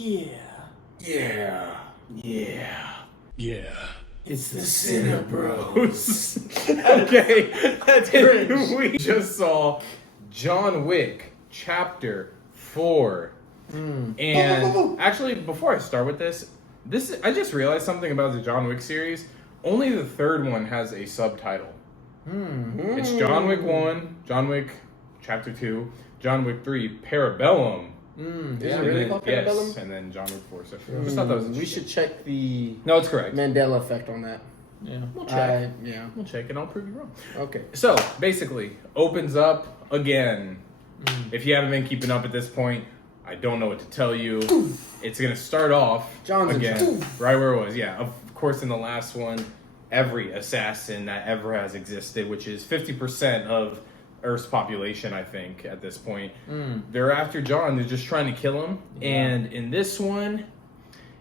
Yeah. Yeah. Yeah. Yeah. It's the CineBros. Okay, that's cringe. We just saw John Wick Chapter 4. And actually, before I start with this, I just realized something about the John Wick series. Only the third one has a subtitle. It's John Wick 1, John Wick Chapter 2, John Wick 3, Parabellum. Is it really called Parabellum? Yes, and then John Wick 4. So I just thought that was We interesting. should check the No, it's correct. Mandela effect on that. Yeah. We'll check. Yeah. We'll check and I'll prove you wrong. Okay. So, basically, opens up again. If you haven't been keeping up at this point, I don't know what to tell you. It's going to start off John's again, right where it was. Yeah, of course, in the last one, every assassin that ever has existed, which is 50% of Earth's population, I think, at this point. They're after John. They're just trying to kill him. Yeah. And in this one,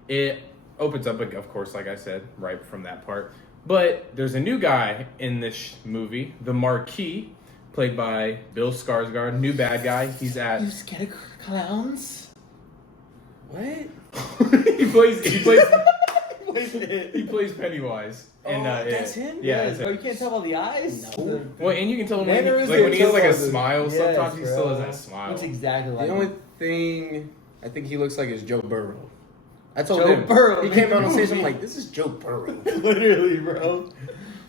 it opens up, of course, like I said, right from that part. But there's a new guy in this movie, the Marquis, played by Bill Skarsgård, new bad guy. He's at... You scared of clowns? What? he plays Pennywise. And, that's him? Yeah, that's Oh, him. you can't tell by the eyes? No. Well, and you can tell him Mannerisms when he has like a are- smile, Yes, sometimes he still bro. has that smile. Looks exactly like The only him. thing I think he looks like is Joe Burrow. I told Joe him. Burrow, He came man. out on stage. I'm like, this is Joe Burrow. Literally, bro.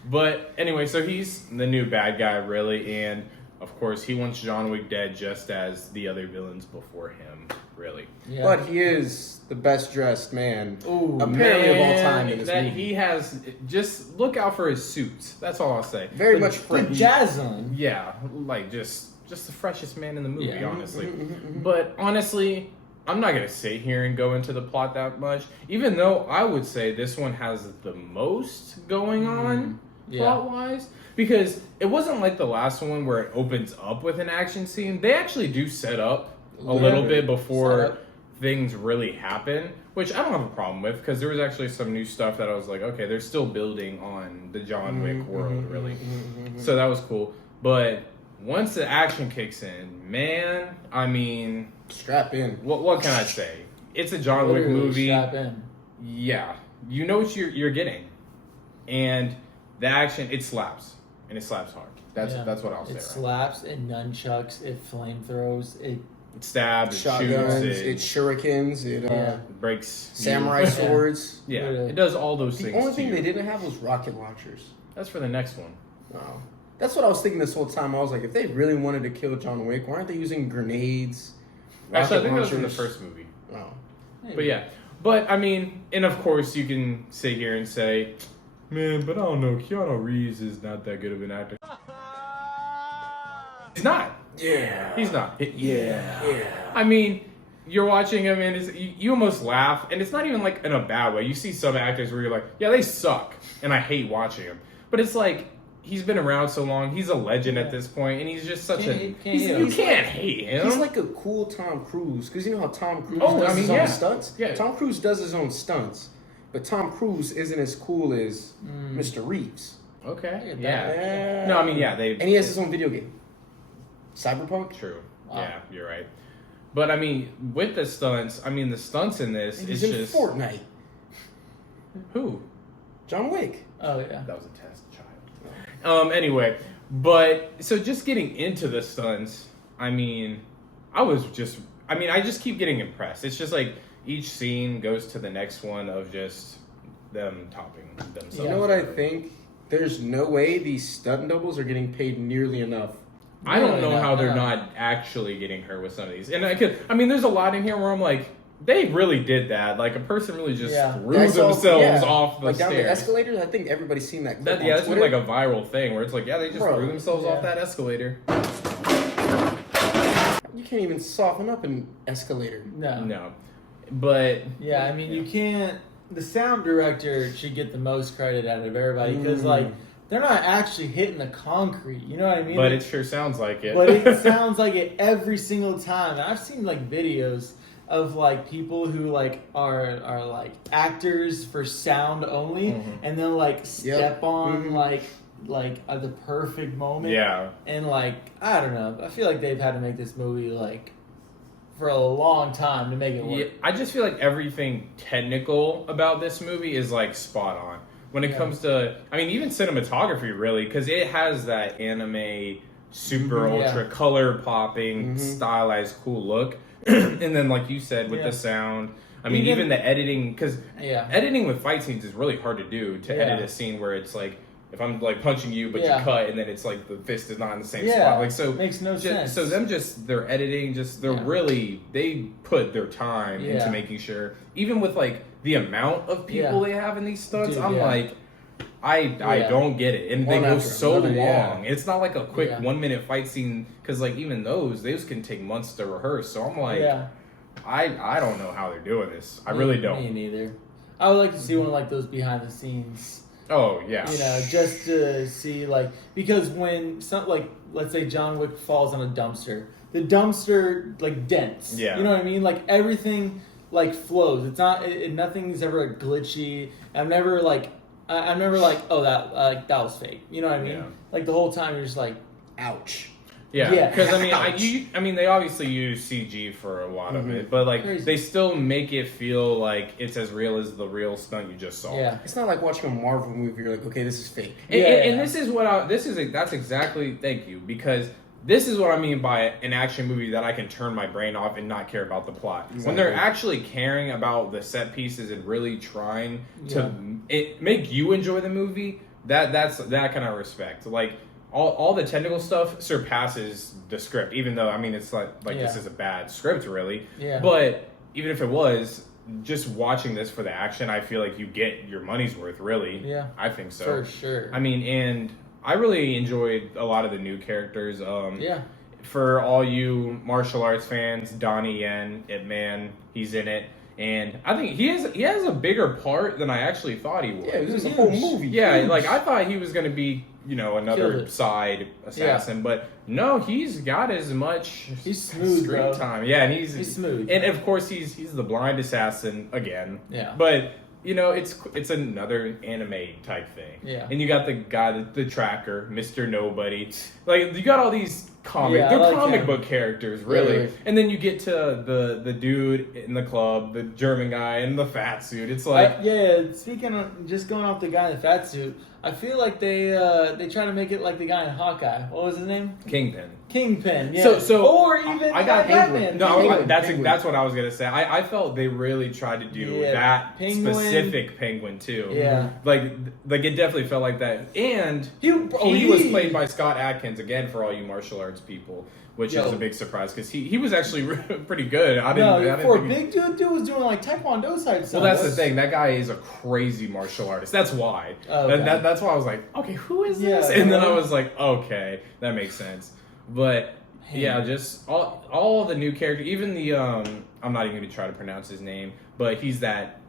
But anyway, so he's the new bad guy, really, and of course he wants John Wick dead just as the other villains before him, really. Yeah. But he is the best dressed man, Ooh, apparently of all time in Man, this that movie. he has, just look out for his suits. That's all I'll say. Very But much Put French. jazz on. Yeah, like just the freshest man in the movie, Yeah. honestly. But honestly, I'm not gonna sit here and go into the plot that much, even though I would say this one has the most going on Yeah. plot-wise, because it wasn't like the last one where it opens up with an action scene. They actually do set up a little bit before Set up. things really happen, which I don't have a problem with, because there was actually some new stuff that I was like, okay, they're still building on the John Wick world, really. So that was cool. But once the action kicks in, man, I mean, Strap in. what can I say? It's a John Wick Literally movie. strap in. Yeah, you know what you're getting, and the action, it slaps, and it slaps hard. That's what I'll say. It Right? slaps, it nunchucks, it flamethrowers, it It stabs, it Shotguns, shoots, it shurikens, it Yeah. breaks samurai you. swords. Yeah, Literally. it does all those The things. only to thing you. they didn't have was rocket launchers. That's for the next one. Wow. That's what I was thinking this whole time. I was like, if they really wanted to kill John Wick, why aren't they using grenades? Actually, I rocket think that was in the launchers? first movie. Oh. But yeah, but I mean, and of course you can sit here and say, man, but I don't know, Keanu Reeves is not that good of an actor. He's not. Yeah. He's not. Yeah. I mean, you're watching him and you almost laugh, and it's not even like in a bad way. You see some actors where you're like, yeah, they suck, and I hate watching them. But it's like, he's been around so long, he's a legend at this point, and he's just such you can't hate him. He's like a cool Tom Cruise, because you know how Tom Cruise Oh, does I mean, his yeah. own stunts? Yeah. Tom Cruise does his own stunts, but Tom Cruise isn't as cool as Mr. Reeves. Okay. Yeah. Yeah. No, I mean, yeah, And he has his own video game. Cyberpunk? True. Wow. Yeah, you're right. But I mean, with the stunts, the stunts in this, He's it's in just Fortnite. who? John Wick. Oh, yeah. That was a test, child. Anyway, but so just getting into the stunts, I just keep getting impressed. It's just like each scene goes to the next one of just them topping themselves. You know what I think? There's no way these stunt doubles are getting paid nearly enough. I don't know how they're no. not actually getting her with some of these. And there's a lot in here where I'm like, they really did that. Like, a person really just threw themselves off the like down stairs. the escalators. I think everybody's seen that clip on That's been Twitter. like a viral thing where it's like, yeah, they just threw themselves off that escalator. You can't even soften up an escalator. No. But Yeah, I mean, you can't. The sound director should get the most credit out of everybody because, like, they're not actually hitting the concrete. You know what I mean? But it sure sounds like it. But it sounds like it every single time. And I've seen like videos of like people who like are like actors for sound only, and they'll like step on like at the perfect moment. Yeah. And like I don't know, I feel like they've had to make this movie like for a long time to make it work. Yeah, I just feel like everything technical about this movie is like spot on. When it comes to, I mean, even cinematography, really, because it has that anime, super ultra color popping, stylized, cool look. And then, like you said, with the sound, I mean, even the editing, because editing with fight scenes is really hard to do, to edit a scene where it's like, if I'm like punching you, but you cut, and then it's like the fist is not in the same spot. Like, so makes no sense. So them their editing, they're really, they put their time into making sure, even with like the amount of people they have in these stunts, I'm like, I don't get it. And they go so long. It's not like a quick 1 minute fight scene, because like even those can take months to rehearse. So I'm like, I don't know how they're doing this. I really don't. Me neither. I would like to see one of like those behind the scenes. Oh yeah. You know, just to see like, because when like let's say John Wick falls on a dumpster, the dumpster like dents. Yeah. You know what I mean? Like everything like flows. It's not. Nothing's ever glitchy. I'm never like, oh that was fake. You know what I mean? Yeah. Like the whole time you're just like, ouch. Yeah, because I mean, they obviously use CG for a lot of it, but like they still make it feel like it's as real as the real stunt you just saw. Yeah, it's not like watching a Marvel movie. You're like, okay, this is fake. And this is what that's exactly. Thank you, because this is what I mean by an action movie that I can turn my brain off and not care about the plot. Exactly. When they're actually caring about the set pieces and really trying to make you enjoy the movie, that's that kind of respect. Like. All the technical stuff surpasses the script, even though, I mean, it's like this is a bad script, really. Yeah. But even if it was, just watching this for the action, I feel like you get your money's worth, really. Yeah. I think so. For sure. I mean, and I really enjoyed a lot of the new characters. For all you martial arts fans, Donnie Yen, Ip Man, he's in it. And I think he has a bigger part than I actually thought he would. Yeah, it was a whole movie. Yeah, like I thought he was going to be, another side assassin, but no, he's got as much screen time. Yeah, and he's smooth. And of course he's the blind assassin again. Yeah. But it's another anime type thing. Yeah. And you got the guy, the tracker, Mr. Nobody. Like you got all these comic book characters, really. Yeah. And then you get to the dude in the club, the German guy in the fat suit. It's like speaking of just going off the guy in the fat suit, I feel like they try to make it like the guy in Hawkeye. What was his name? Kingpin. Yeah. So or even I got Batman. No, that's what I was gonna say. I felt they really tried to do that specific Penguin too. Yeah. Like it definitely felt like that. And he was played by Scott Adkins again, for all you martial arts people, which is a big surprise because he was actually pretty good. I didn't for a big dude was doing like Taekwondo side stuff. Well, that's the thing. That guy is a crazy martial artist. That's why. Okay. That's why I was like, okay, who is this? And then I was like, okay, that makes sense. But just all the new characters, even the I'm not even going to try to pronounce his name, but he's that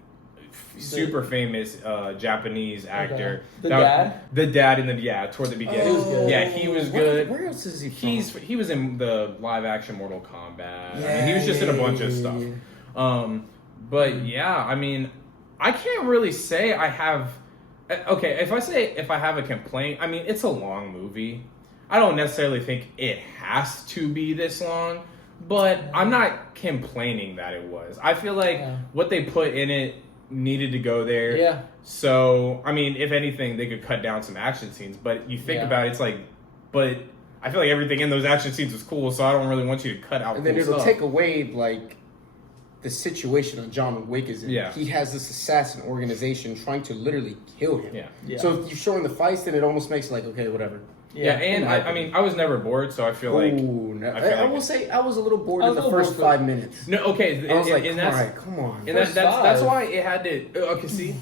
super famous Japanese actor. Okay. The dad in toward the beginning. He was good. Where else is he from? He was in the live action Mortal Kombat. I mean, he was just in a bunch of stuff. But I mean, I can't really say I have. Okay, if I have a complaint, I mean, it's a long movie. I don't necessarily think it has to be this long, but I'm not complaining that it was. I feel like what they put in it needed to go there. Yeah. So, I mean, if anything, they could cut down some action scenes, but you think about it, it's like, but I feel like everything in those action scenes was cool, so I don't really want you to cut out. And then it'll take away, like, the situation that John Wick is in. Yeah. He has this assassin organization trying to literally kill him. Yeah. So if you're showing the fights, then it almost makes it like, okay, whatever. Yeah, and I mean, I was never bored, so I feel like... I will say I was a little bored in the first 5 minutes. No, okay. I was like, all right, come on. And that's why it had to... Okay, see?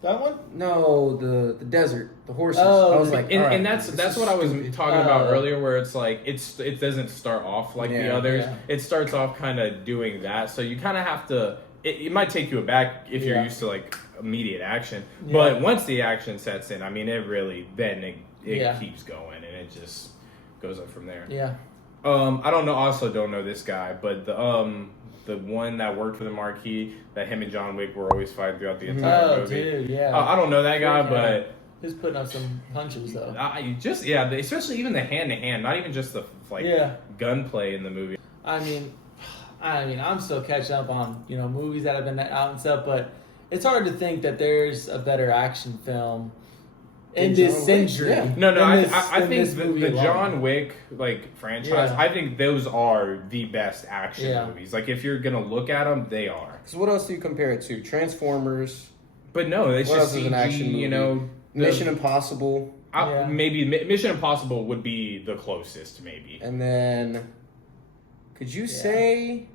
That one? No, the desert, the horses. Oh, I was like, and that's what I was talking about earlier, where it's like, it doesn't start off like the others. Yeah. It starts off kind of doing that, so you kind of have to... It might take you aback if you're used to, like, immediate action. Yeah. But once the action sets in, I mean, it really... Then it keeps going, and it just goes up from there. Yeah. I don't know this guy, but the one that worked for the Marquis, that him and John Wick were always fighting throughout the entire movie. Dude, yeah. I don't know that guy, but he's putting up some punches though. Especially even the hand to hand, not even just the gunplay in the movie. I mean, I mean, I'm still catching up on movies that have been out and stuff, but it's hard to think that there's a better action film in this century. Yeah. No, I think the John Wick franchise. I think those are the best action movies. Like if you're gonna look at them, they are. So what else do you compare it to? Transformers. But no, it's what just else is an action movie? Mission Impossible. Maybe Mission Impossible would be the closest, maybe. And then, could you say?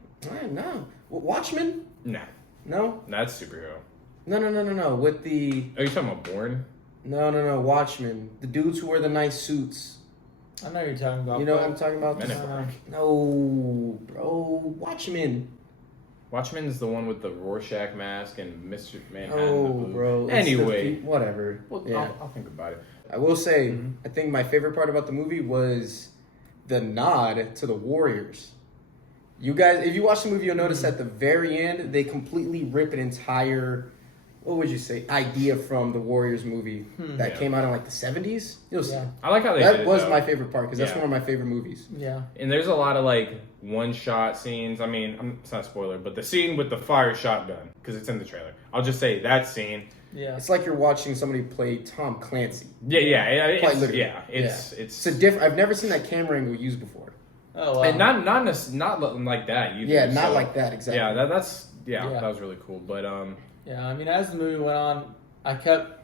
No, Watchmen? Nah. No. That's superhero. No. With the. Are you talking about Bourne? No. Watchmen. The dudes who wear the nice suits. I know you're talking about. You know what I'm talking about? No, bro. Watchmen. Watchmen's the one with the Rorschach mask and Mr. Manhattan. Oh, bro. Anyway. Whatever. Well, I'll think about it. I will say, I think my favorite part about the movie was the nod to the Warriors. You guys, if you watch the movie, you'll notice at the very end, they completely rip an entire, what would you say, idea from the Warriors movie that came out in like the 70s. You'll see. I like how they that did it, was though. my favorite part because that's one of my favorite movies. Yeah. And there's a lot of like one-shot scenes. I mean, it's not a spoiler, but the scene with the fire shotgun, because it's in the trailer. I'll just say that scene. Yeah. It's like you're watching somebody play Tom Clancy. It's a different. I've never seen that camera angle used before. Oh, wow. And not like that either. Yeah, not like that exactly. Yeah, that was really cool. But yeah, I mean, as the movie went on, I kept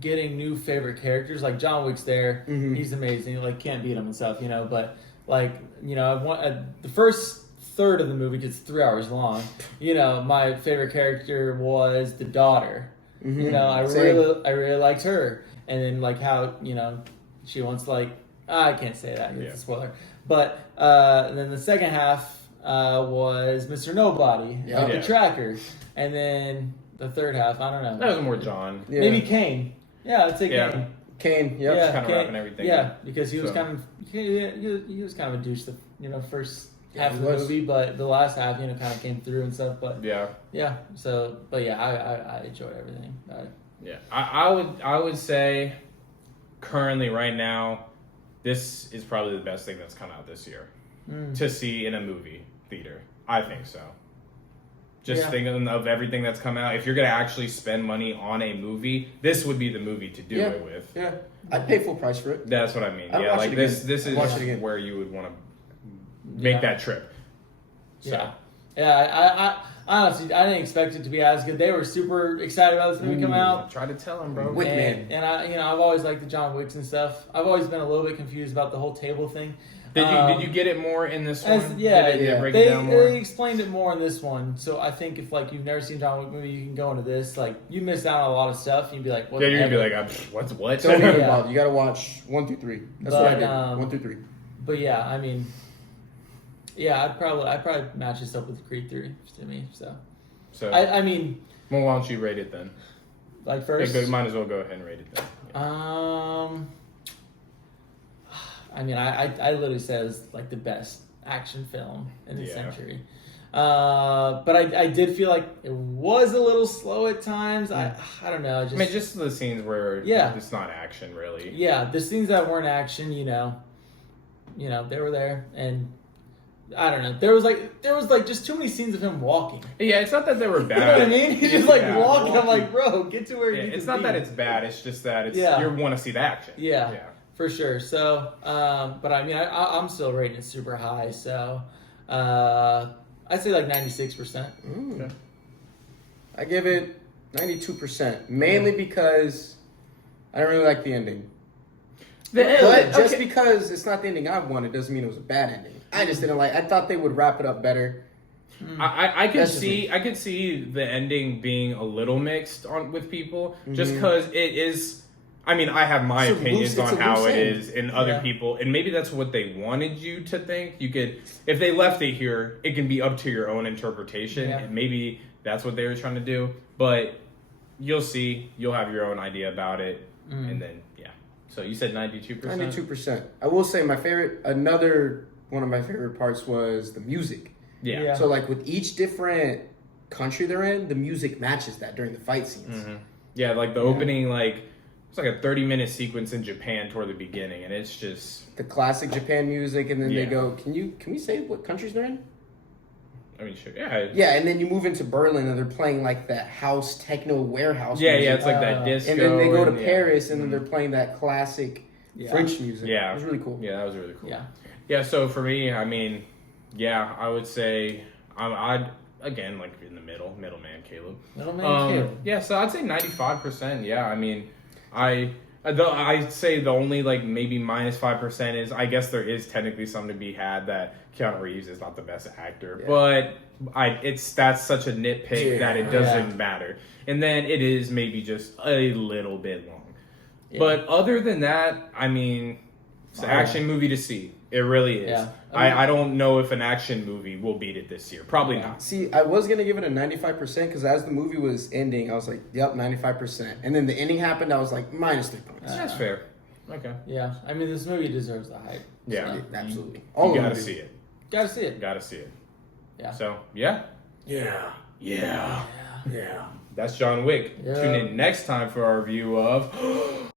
getting new favorite characters. Like John Wick's there, he's amazing. Like can't beat him and stuff, But the first third of the movie, 'cause it's 3 hours long. My favorite character was the daughter. I really liked her, and then like how she wants I can't say that, it's a spoiler. But then the second half was Mr. Nobody, the tracker, and then the third half, I don't know. That was more John. Yeah. Maybe Kane. Yeah, I'd say Kane. Kane, yeah, kind of wrapping everything. Yeah, because he was kind of he was kind of a douche the first half of the movie, but the last half kind of came through and stuff. But yeah. So, but I enjoyed everything. I would say currently right now, this is probably the best thing that's come out this year to see in a movie theater. I think so. Just thinking of everything that's come out. If you're going to actually spend money on a movie, this would be the movie to do it with. Yeah. I'd pay full price for it. That's what I mean. This is where you would want to make that trip. So. Yeah. I honestly, I didn't expect it to be as good. They were super excited about this movie coming out. Try to tell them, bro. Wickman. And I've always liked the John Wicks and stuff. I've always been a little bit confused about the whole table thing. Did you get it more in this one? They break it down more? They explained it more in this one. So I think if you've never seen John Wick movie, you can go into this. You miss out on a lot of stuff. You'd be like, what? Yeah, you're gonna be like, what? Don't even bother. You gotta watch 1 through 3. That's what I did. 1 through 3. But yeah, I mean, I'd probably match this up with Creed 3 to me. So I mean, well, why don't you rate it then? First, might as well go ahead and rate it then. Yeah. I mean, I literally said it was the best action film in the century. But I did feel like it was a little slow at times. I don't know. Just the scenes where it's not action really. Yeah, the scenes that weren't action, they were there, and I don't know. There was just too many scenes of him walking. Yeah, it's not that they were bad. You know what I mean? He's just walking. I'm like, bro, get to where you need to be. It's not that it's bad. It's just that you want to see the action. Yeah. For sure. So, but I mean, I'm still rating it super high. So, I'd say 96%. Okay. I give it 92%, mainly because I don't really like the ending. But just because it's not the ending I wanted doesn't mean it was a bad ending. I just didn't I thought they would wrap it up better. I could see the ending being a little mixed with people, just because it is. I mean, I have my opinions on how it is in other people, and maybe that's what they wanted you to think. You could, if they left it here, it can be up to your own interpretation, and maybe that's what they were trying to do. But you'll see, you'll have your own idea about it, and then So you said 92%. 92%. I will say another one of my favorite parts was the music. Yeah. So with each different country they're in, the music matches that during the fight scenes. Mm-hmm. Yeah, the opening it's a 30-minute sequence in Japan toward the beginning, and it's just the classic Japan music, and then they go, "Can we say what countries they're in?" I mean, sure. Yeah. Yeah, and then you move into Berlin and they're playing like that house techno warehouse. Yeah, music. yeah. It's like that disco. And then they go to and, Paris and then they're playing that classic French music. Yeah, it was really cool. Yeah, that was really cool. Yeah. Yeah. So for me, I mean, yeah, I would say I'd again like in the middleman, Caleb. Caleb. Yeah, so I'd say 95%. Yeah, I mean, I'd say the only like maybe -5% is I guess there is technically something to be had that Keanu Reeves is not the best actor, but that's such a nitpick that it doesn't matter. And then it is maybe just a little bit long. Yeah. But other than that, I mean, it's an action movie to see. It really is. Yeah. I don't know if an action movie will beat it this year. Probably not. See, I was going to give it a 95% because as the movie was ending, I was like, yep, 95%. And then the ending happened, I was like, -3 points. That's fair. Okay. Yeah. I mean, this movie deserves the hype. Yeah. So, absolutely. You gotta see it. Gotta see it. Gotta see it. Yeah. So, yeah. Yeah. That's John Wick. Yeah. Tune in next time for our review of